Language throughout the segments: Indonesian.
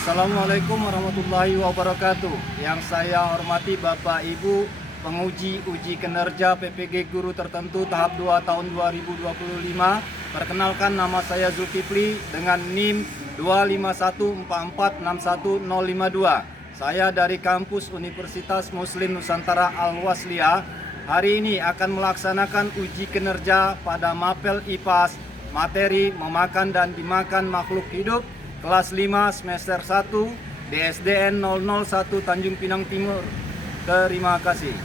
Assalamualaikum warahmatullahi wabarakatuh. Yang saya hormati Bapak Ibu penguji uji kinerja PPG Guru Tertentu tahap 2 tahun 2025. Perkenalkan, nama saya Zulkifli dengan NIM 251446152. Saya dari kampus Universitas Muslim Nusantara Al-Wasliyah. Hari ini akan melaksanakan uji kinerja pada mapel IPAS materi memakan dan dimakan makhluk hidup kelas 5 semester 1 DSDN 001 Tanjung Pinang Timur. Terima kasih.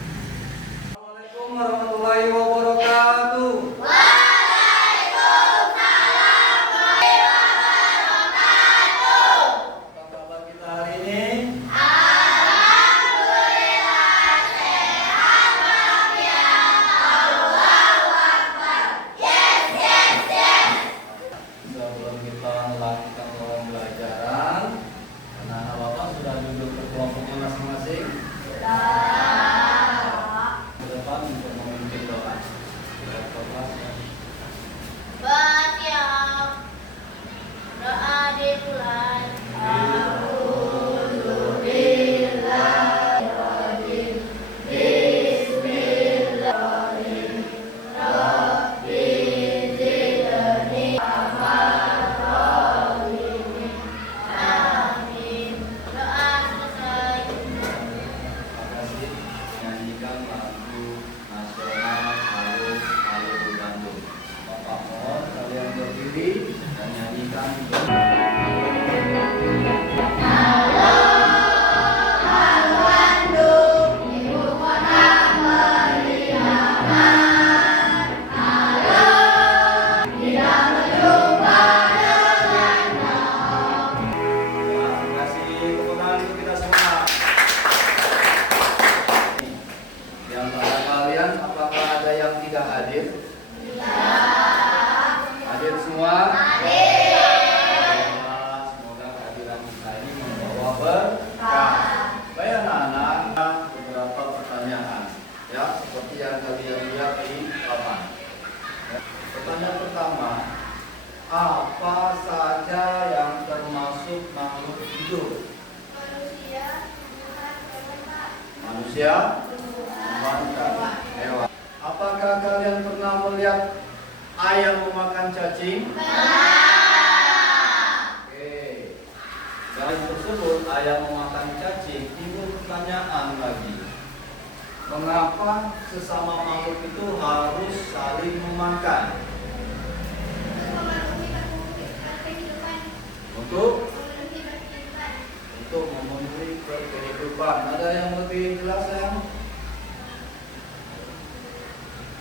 Assalamualaikum warahmatullahi wabarakatuh. Waalaikumsalam warahmatullahi wabarakatuh. Apa kabar kita hari ini? Alhamdulillah sehat walafiat. Allahu Akbar. Yes, yes, yes. Sebelum kita melakukan pembelajaran, anak-anak Bapak sudah duduk ke kelompoknya masing-masing? Ke depan untuk memimpin doa. Baca doa dimulai. Doa selesai. Nyanyikan lagu nasional Alun Alun Bandung. Bapak mohon kalian berdiri dan nyanyikan. Terima kasih, tepuk tangan untuk kita semua. Di antara kalian, apakah ada yang tidak hadir? Hadir semua? Semoga kehadiran kita ini membawa berkah. Baik anak-anak, beberapa pertanyaan ya, seperti yang kalian lihat di papan. Ya. Pertanyaan pertama, apa saja yang termasuk makhluk hidup? Manusia, tumbuhan, dan hewan. Apakah kalian pernah melihat ayam memakan cacing? Oke. Dari tersebut ayam memakan cacing, timbul pertanyaan lagi. Mengapa sesama makhluk itu harus saling memakan? Untuk memenuhi kehidupan. Ada yang lebih jelas sayang?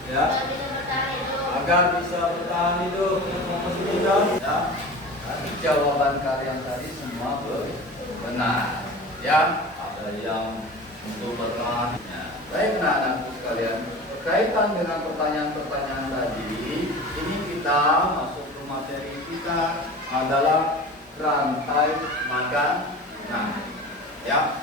Ya, agar bisa bertahan hidup. Ya, tadi jawaban kalian tadi semua benar. Ya, ada yang untuk bertahan. Ya. Baik anak-anakku sekalian, berkaitan dengan pertanyaan-pertanyaan tadi, ini kita masuk ke materi kita adalah rantai makan. Nah, ya,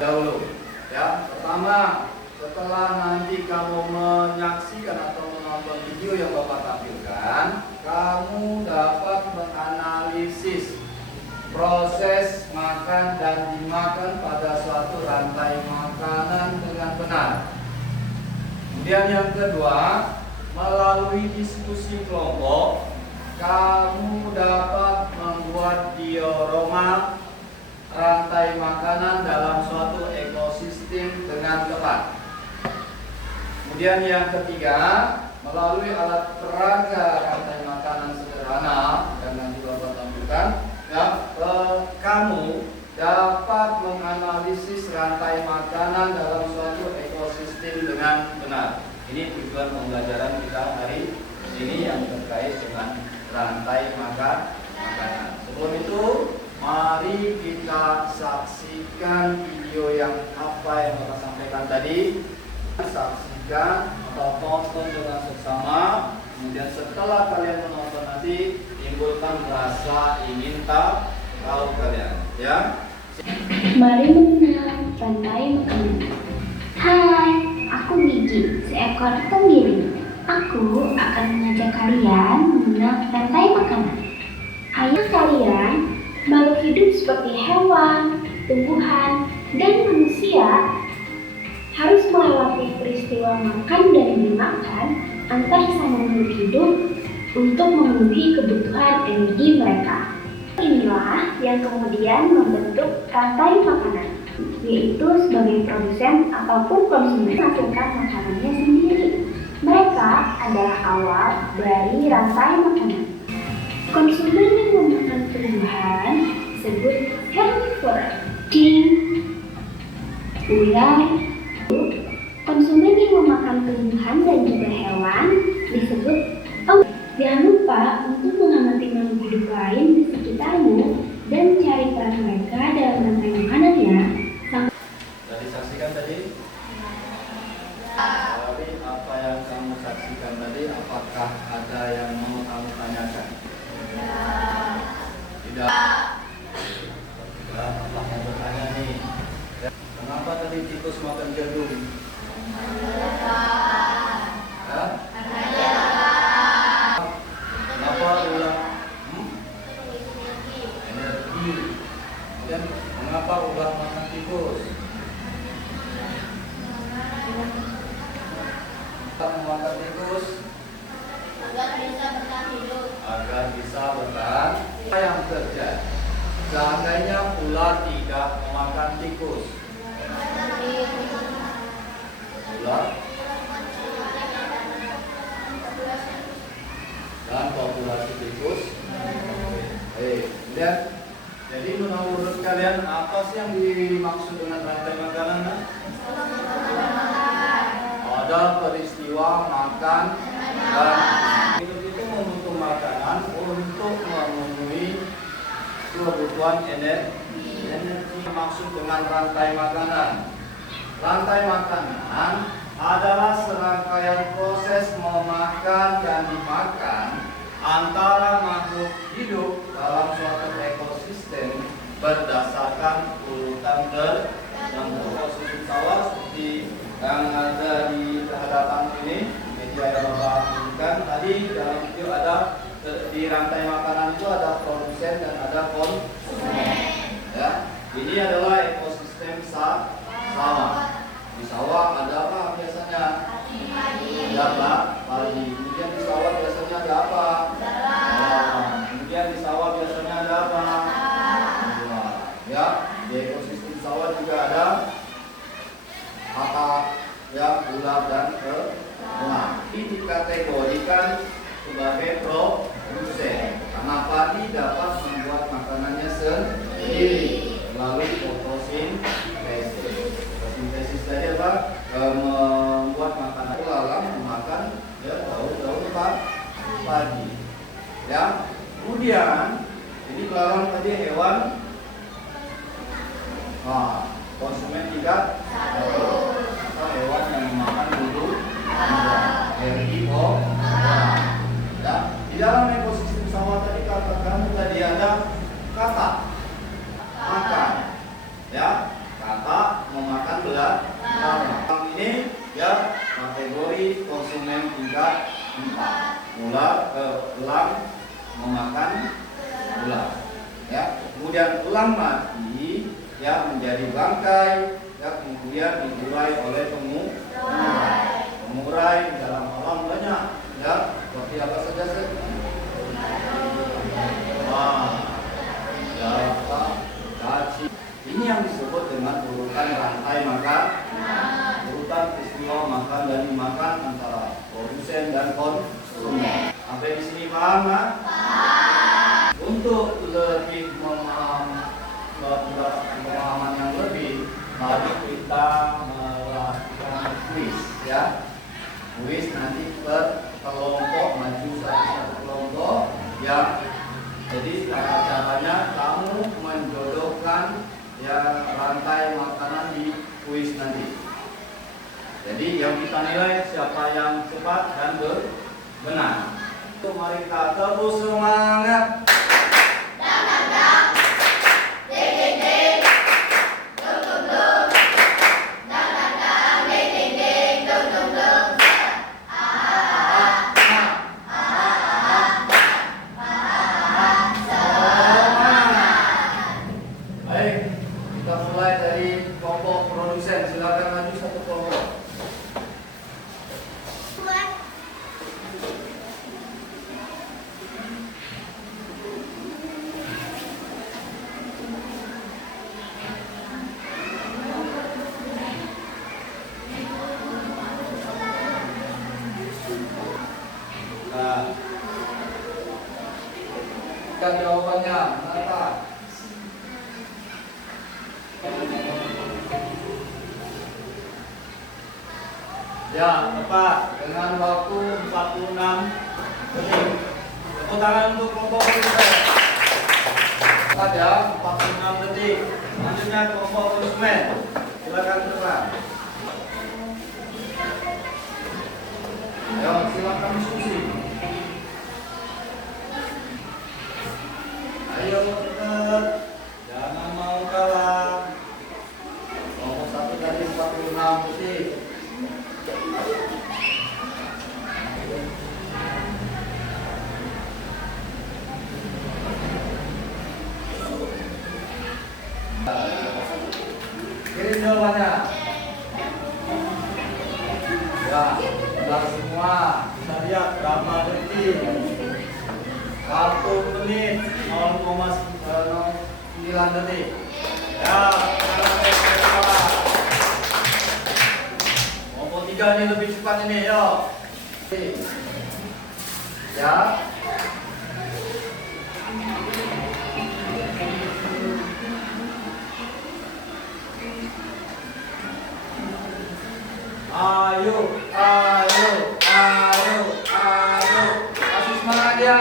dahulu. Ya, pertama, setelah nanti kamu menyaksikan atau menonton video yang Bapak tampilkan, kamu dapat menganalisis proses makan dan dimakan pada suatu rantai makanan dengan benar. Kemudian yang kedua, melalui diskusi kelompok, kamu dapat membuat diorama rantai makanan dalam suatu ekosistem dengan tepat. Kemudian yang ketiga, melalui alat peraga rantai makanan sederhana yang nanti Bapak tampilkan, ya, kamu dapat menganalisis rantai makanan dalam suatu ekosistem dengan benar. Ini tujuan pembelajaran kita hari ini yang terkait dengan rantai makanan. Sebelum itu, mari kita saksikan video yang apa yang Bapak sampaikan tadi. Saksikan atau tonton dengan seksama. Kemudian setelah kalian menonton nanti, timbulkan rasa ingin tahu kalian. Ya. Mari mengenal rantai makanan. Hai, aku Gigi, seekor tenggiri. Aku akan mengajak kalian mengenal rantai makanan. Ayah kalian, makhluk hidup seperti hewan, tumbuhan, dan manusia harus melewati peristiwa makan dan dimakan antar sama makhluk hidup untuk memenuhi kebutuhan energi mereka. Inilah yang kemudian membentuk rantai makanan, yaitu sebagai produsen ataupun konsumen menghasilkan makanannya sendiri. Mereka adalah awal dari rantai makanan. Konsumen yang memakan tumbuhan disebut herbivora. Ular. Konsumen yang memakan tumbuhan dan juga hewan disebut omnivora. Jangan lupa untuk mengamati makhluk hidup lain di sekitarmu dan cari peran mereka dalam rantai makanan ya. Sudah disaksikan tadi? Dari apa yang kamu saksikan tadi, apakah ada yang mau kamu tanyakan? Tidak. Apa yang bertanya nih? Kenapa tadi tikus makan jagung? Hah? Kenapa ular? Energi. Dan mengapa ular makan tikus? Memakan tikus Agar bisa bertahan hidup. agar bisa bertahan. Apa yang terjadi seandainya ular tidak memakan tikus? Ular dan populasi tikus. Kemudian, jadi menurut kalian apa sih yang dimaksud dengan rantai makanan? Ada peristiwa makan dan hidup itu membutuhkan makanan untuk memenuhi kebutuhan energi. Maksud dengan rantai makanan. Rantai makanan adalah serangkaian proses memakan dan dimakan antara makhluk hidup dalam suatu ekosistem berdasarkan urutan tertentu. Khusus sawah seperti yang ada di hadapan ini, media yang Bapak tunjukkan tadi dalam video ada di rantai makanan itu ada produsen dan ada konsumen. Ya, ini adalah ekosistem sawah. Di sawah ada apa biasanya? Ada apa? Padi. Kemudian di sawah biasanya ada apa? Kemudian di sawah biasanya ada apa? Buah. Ya, di ekosistem sawah juga ada apa? Ya, ular dan elang. Ini dikategorikan sebagai produsen karena padi dapat membuat makanannya sendiri melalui fotosintesis. Fotosintesis tadi apa? Membuat makanan. Lalang memakan ya daun-daun padi. Ya, kemudian ini lalang tadi hewan. Konsumen juga hewan yang memakan bulu herbivora. Ya, di dalam ekosistem sawah tadi kamu tadi ada kata makan, ya kata memakan belah. Ini ya kategori konsumen tingkat 4. Elang memakan ular. Ya, kemudian elang mati ya menjadi bangkai ya kemudian diurai oleh pengurai dalam alam banyak ya seperti apa saja sih? Gaci. Ini yang disebut dengan urutan rantai makan, urutan peristiwa makan dan dimakan antara produsen dan konsumen. Sampai di sini paham nggak? Untuk lebih mendapatkan pemahaman yang lebih, mari kita melakukan kuis ya. Kuis nanti per kelompok maju satu kelompok ya. Jadi caranya kamu menjodohkan ya rantai makanan di kuis nanti. Jadi yang kita nilai siapa yang cepat dan benar. Mari kita tepuk semangat. lihat jawabannya. Menata. Ya, tepat. Dengan waktu 46 detik. Tepuk tangan untuk kelompok konsumen. Tepat ya, 46 detik. Selanjutnya kelompok konsumen. Silakan bergerak. Ayo, silakan diskusi. Ayo cepat, jangan mau kalah. Nomor 1 tadi 46 detik. Kirim jawabannya. Ya, sudah semua. Kita lihat berapa detik. 1 menit 0,9 detik. Ya, kelompok 3 ini lebih cepat ini, yuk. Ya. Ayo, ayo, ayo, ayo. Kasih semangat ya.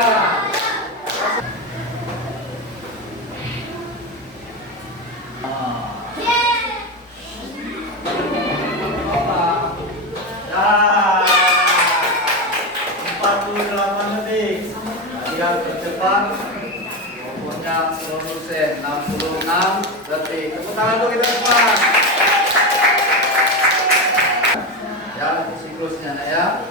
Ya, 48 detik. Kalian tercepat. Pokoknya produsen 66 detik. Tepuk tangan untuk kita semua. Ya, siklusnya nak ya.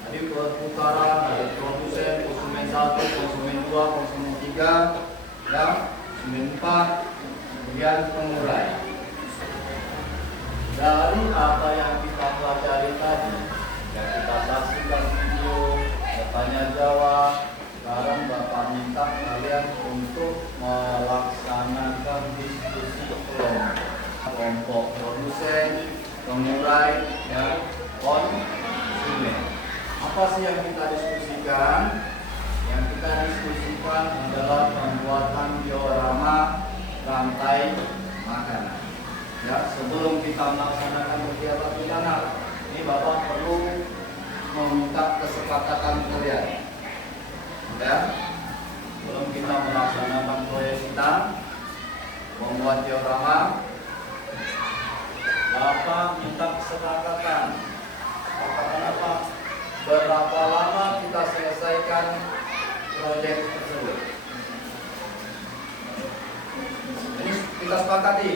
Tadi putaran ada produsen, konsumen 1, konsumen 2, konsumen 3, ya, konsumen 4, kemudian pengurai. Dari apa yang kita pelajari tadi, yang kita saksikan video, bertanya jawab, sekarang Bapak minta kalian untuk melaksanakan diskusi kelompok produsen, pengurai, ya, konsumen. Apa sih yang kita diskusikan? Yang kita diskusikan adalah pembuatan diorama rantai makanan. Ya, sebelum kita melaksanakan kegiatan pidana, ini Bapak perlu meminta kesepakatan kalian. Ya, sebelum kita melaksanakan proyek kita membuat diorama, Bapak minta kesepakatan. Kesepakatan apa? Berapa lama kita selesaikan proyek tersebut? Ini kita sepakati.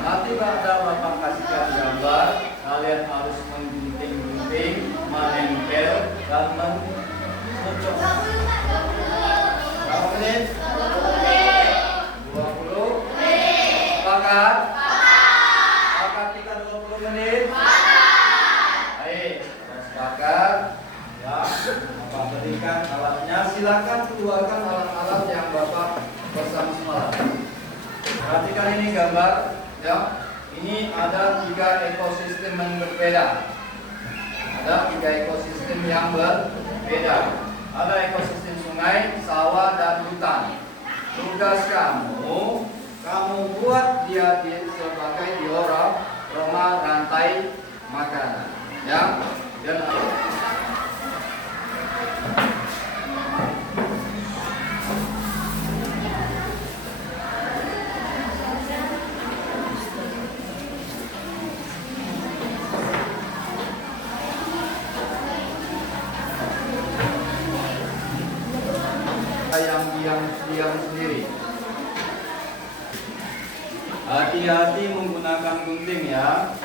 Nanti pada Bapak kasihkan gambar, kalian harus menggunting-gunting, menempel, dan mencocok. Berapa menit? 20. Sepakat? Sepakat kita 20 menit? Baik, sepakat. Ya, Bapak berikan alatnya. Silakan keluarkan alat-alat yang Bapak pesan semalam. Perhatikan ini gambar. Ya, ini ada 3 ekosistem yang berbeda. Ada 3 ekosistem yang berbeda. Ada ekosistem sungai, sawah, dan hutan. Tugas kamu buat dia sebagai diorama rantai makanan. Ya, dan yang diam sendiri. Hati-hati menggunakan gunting ya.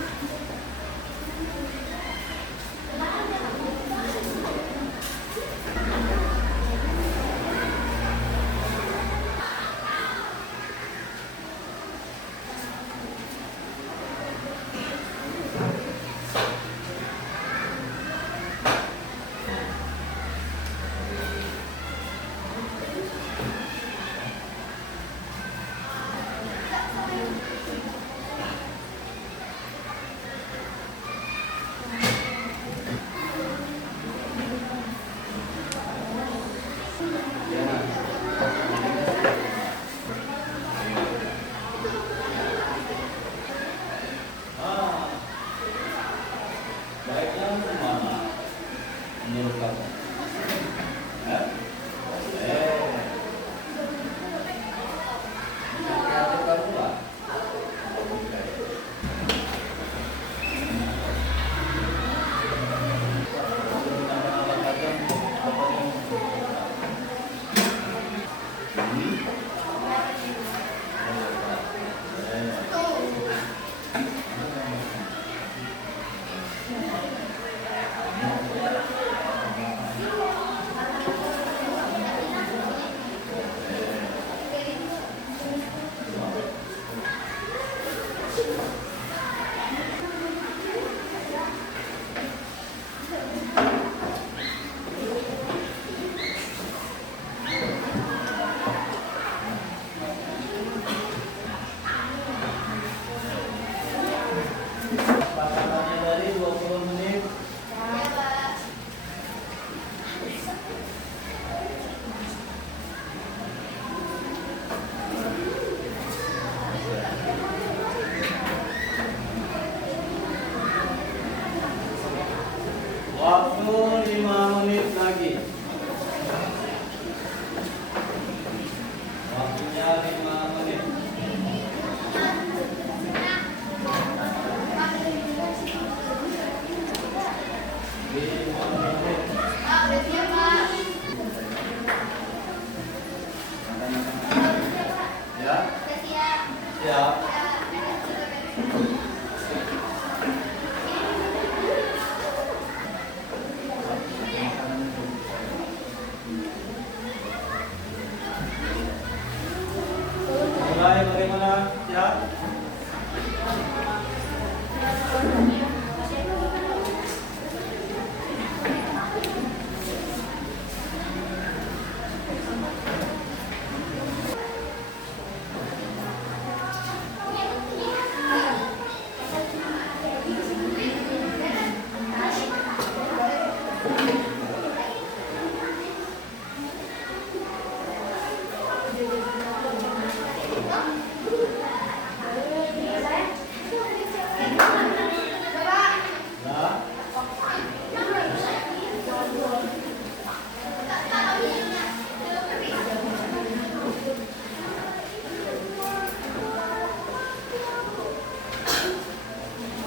Mulai bagaimana ya?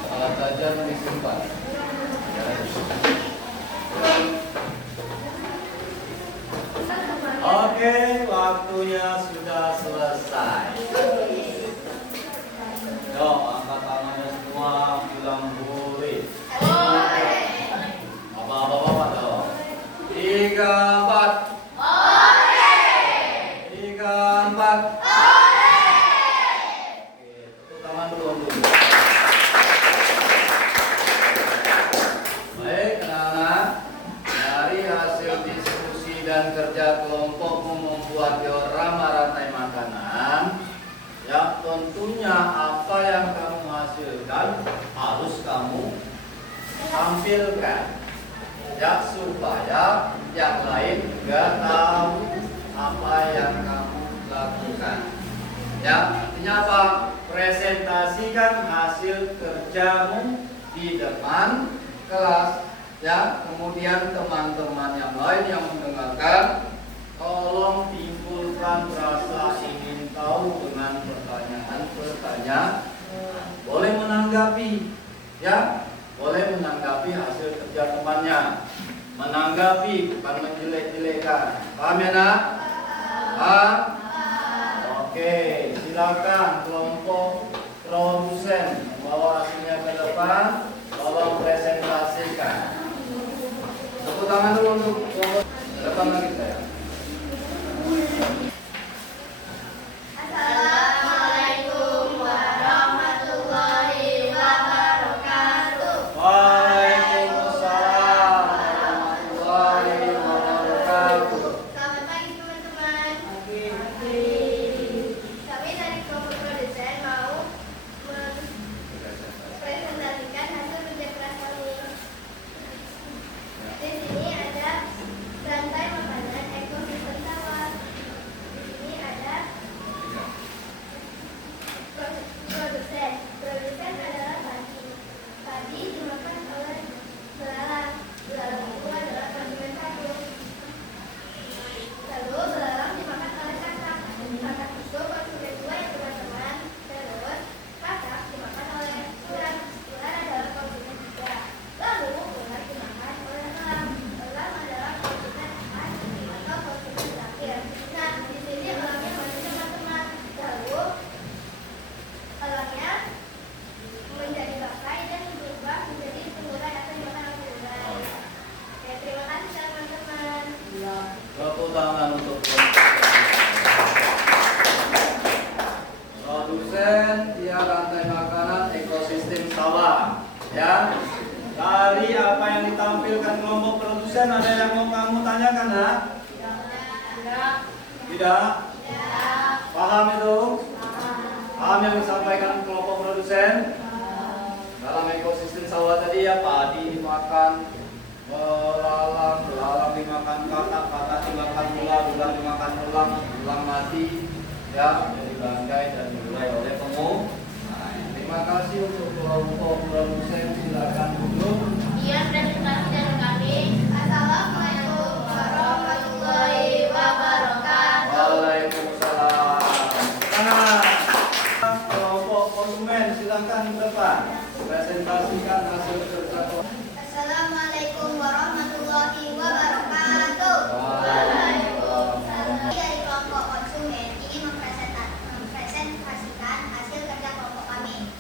Alat saja disimpan. Oke, waktunya sudah selesai. Yo, angkat tangannya semua, bilang boleh. Bapak-bapak dong. 3, 4. Boleh. 3, 4. Oke, tepuk tangan dulu dulu. Baik, anak-anak, dari hasil diskusi dan kerja kelompokmu membuat diorama rantai makanan, ya tentunya apa yang kamu hasilkan harus kamu tampilkan, ya supaya yang lain juga tahu apa yang kamu lakukan. Ya, artinya apa? Presentasikan hasil kerjamu di depan kelas, ya. Kemudian teman-teman yang lain yang mendengarkan, tolong timbulkan rasa ingin tahu dengan pertanyaan-pertanyaan. Boleh menanggapi, ya. Boleh menanggapi hasil kerja temannya. Menanggapi bukan menjelek-jelekan. Paham ya, Nak? Paham? Oke, silakan kelompok produsen membawa hasilnya ke depan. Tolong presentasikan. Tepuk tangan dulu untuk kelompok depan lagi saya. Assalamualaikum warahmatullahi wabarakatuh. Waalaikumsalam warahmatullahi wabarakatuh. Selamat pagi teman-teman. Kami dari kelompok produsen mau mempresentasikan hasil kerja keras kami. Di sini ada rantai makanan ekosistem sawah. Di sini ada produsen. Produsen adalah padi. Padi dimakan oleh belalang. Belalang itu adalah konsumen padi. Lalu belalang dimakan oleh kakak. Kakak itu konsumen tua ya teman-teman. Terus kakak dimakan oleh ular. Ular adalah konsumen juga. Lalu ular dimakan oleh elang. Elang adalah konsumen atas atau konsumen terakhir. Nah, di sini elangnya masih teman-teman. Lalu elangnya menjadi bangkai dan berubah menjadi pengurai atau dimakan oleh ular. Oke, terima kasih teman-teman. Tepuk tangan untuk produsen, dia rantai makanan ekosistem sawah, ya. Dari apa yang ditampilkan kelompok produsen, ada yang mau kamu tanyakan, Nak? Tidak? Paham itu? Paham yang disampaikan kelompok produsen? Dalam ekosistem sawah tadi ya, padi dimakan belalang dimakan katak dimakan ular dimakan elang mati, ya, jadi bangkai dan diurai oleh pengu. Nah, terima kasih untuk kelompok produsen, silakan duduk. Iya, presentasi dari kami. Assalamualaikum warahmatullahi wabarakatuh. Waalaikumsalam. Nah, kelompok konsumen silakan ke depan. Presentasikan hasil kerja. Assalamualaikum warahmatullahi wabarakatuh. Waalaikumsalam. Dari kelompok konsumen ingin mempresentasikan hasil kerja kelompok kami.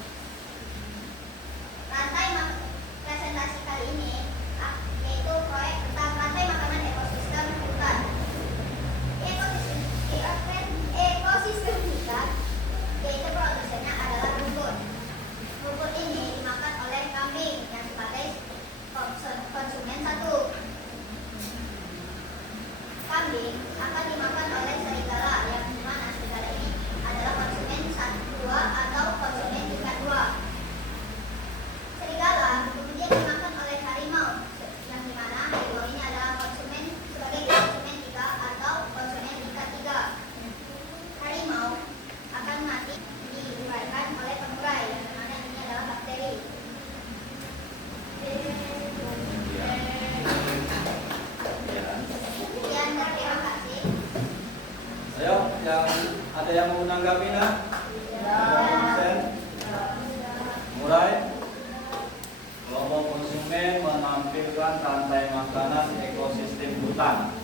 Presentasi kali ini Ada yang mau menanggapi nak? Mulai. Kelompok konsumen menampilkan rantai makanan ekosistem hutan.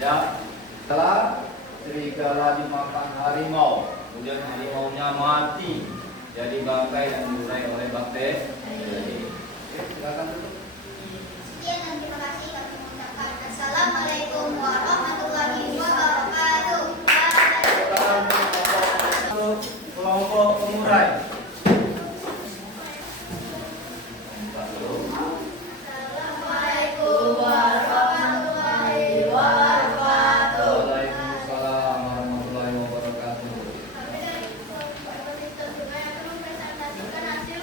Ya, setelah serigala dimakan harimau, kemudian harimaunya mati, jadi bangkai dan diurai oleh bakteri. Oke, silakan tutup. Sekian dan terima kasih kami mengucapkan Assalamualaikum warahmatullahi wabarakatuh. Kelompok pengurai. Assalamualaikum warahmatullahi wabarakatuh. Waalaikumsalam warahmatullahi wabarakatuh. Kami dari ekosistem sungai akan mempresentasikan hasil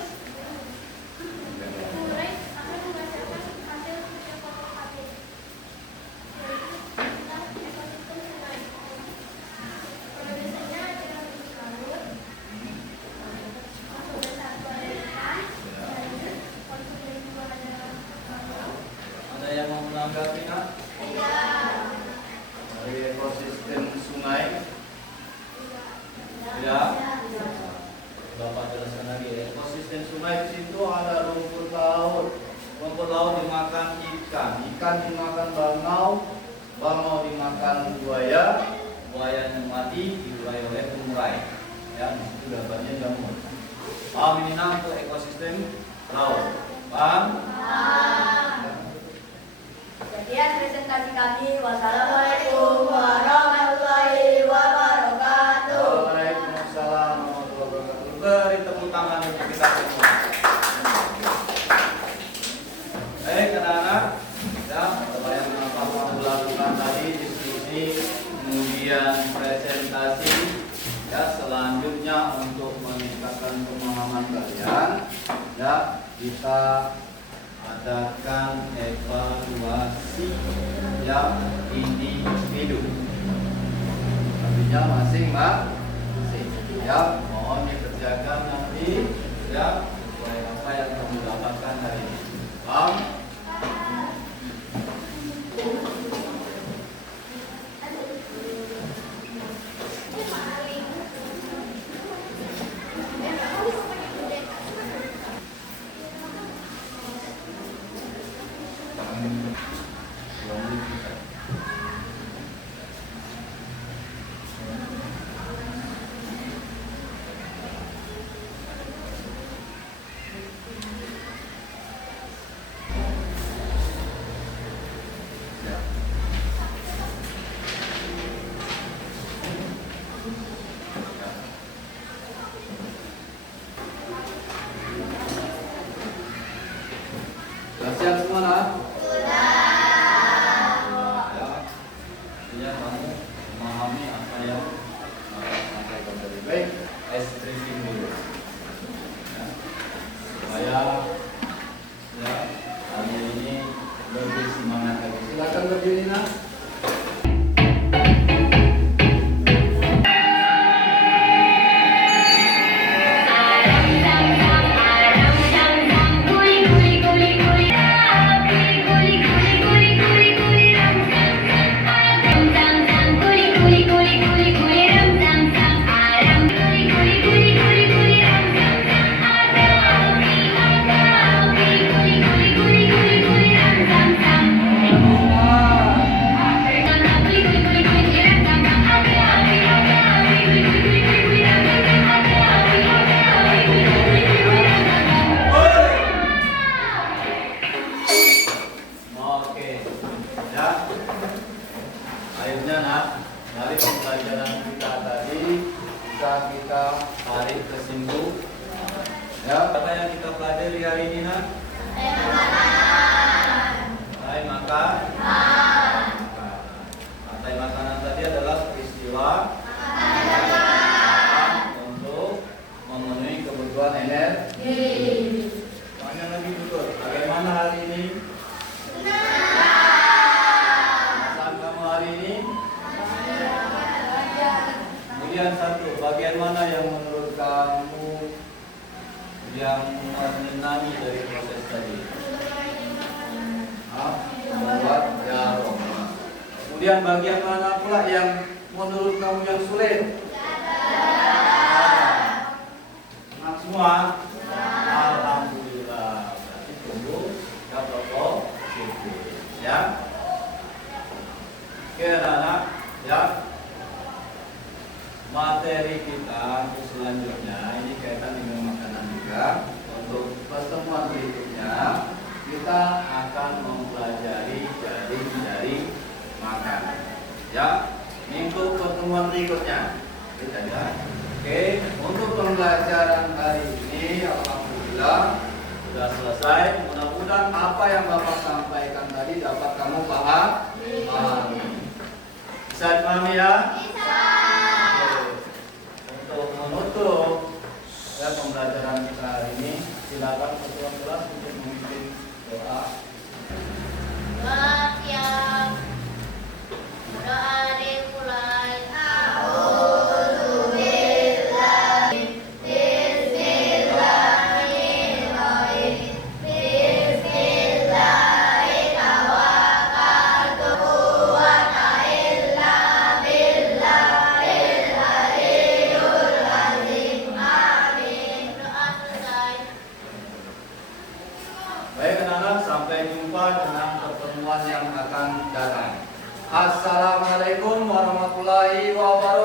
pengurai akan mempresentasikan hasil pokok kami, yaitu tentang ekosistem sungai. Pada biasanya dengan laut, konsumsi satwa dan ikan, lanjut konsumsi buah dan makanan. Ada yang mau menanggapi nak? Dari ekosistem sungai? Tidak. Bapak jelaskan lagi. Ekosistem sungai di situ ada rumput laut. Rumput laut dimakan ikan, ikan dimakan bangau, bangau dimakan buaya, buayanya mati diurai oleh pengurai. Ya, di situ dapatnya jamur. Paham ini nak untuk ekosistem laut? Paham? Sekian presentasi kami. Wassalamualaikum warahmatullahi wabarakatuh. Waalaikumsalam warahmatullahi wabarakatuh. Beri tepuk tangan untuk kita semua. Baik anak-anak, ya, apa yang kamu lakukan tadi, diskusi, kemudian presentasi, ya, selanjutnya untuk meningkatkan pemahaman kalian, ya, kita adakan evaluasi yang individu. Artinya masing-masing. Ya, mohon dikerjakan nanti, ya, sesuai apa yang kamu dapatkan hari ini. Paham? Sudah siap semua nak? Ya, artinya kamu memahami apa yang sampaikan tadi. Baik, ice briefing dulu. Ya, supaya ya, hari ini lebih semangat lagi. Silakan berdiri nak. Oke, ya. Akhirnya nak, dari pembelajaran kita tadi bisa kita tarik kesimpulan. Ya, apa yang kita pelajari hari ini nak? Rantai makan. Rantai makanan tadi adalah peristiwa untuk memenuhi kebutuhan energi. Tanya lagi betul. Bagaimana hari ini? Perasaan kamu hari ini? Kemudian satu, bagian mana yang menurut kamu yang menyenangi dari proses tadi? Membuat Kemudian bagian mana pula yang menurut kamu yang sulit? Nah, semua? Alhamdulillah. Berarti tunggu Gatot ya. Oke anak-anak ya. Materi kita untuk selanjutnya ini kaitan dengan makanan juga. Untuk pertemuan berikutnya kita akan mempelajari jaring dari makan. Ya, ini untuk pertemuan berikutnya. Kita ya. Oke, untuk pembelajaran hari ini alhamdulillah sudah selesai. Mudah-mudahan apa yang Bapak sampaikan tadi dapat kamu pahami. Bisa dipahami ya? Bisa. Untuk menutup pembelajaran kita hari ini, silakan ketua kelas untuk memimpin doa. Siap. Doa dimulai. Baik anak-anak, sampai jumpa dengan pertemuan yang akan datang. Assalamualaikum warahmatullahi wabarakatuh.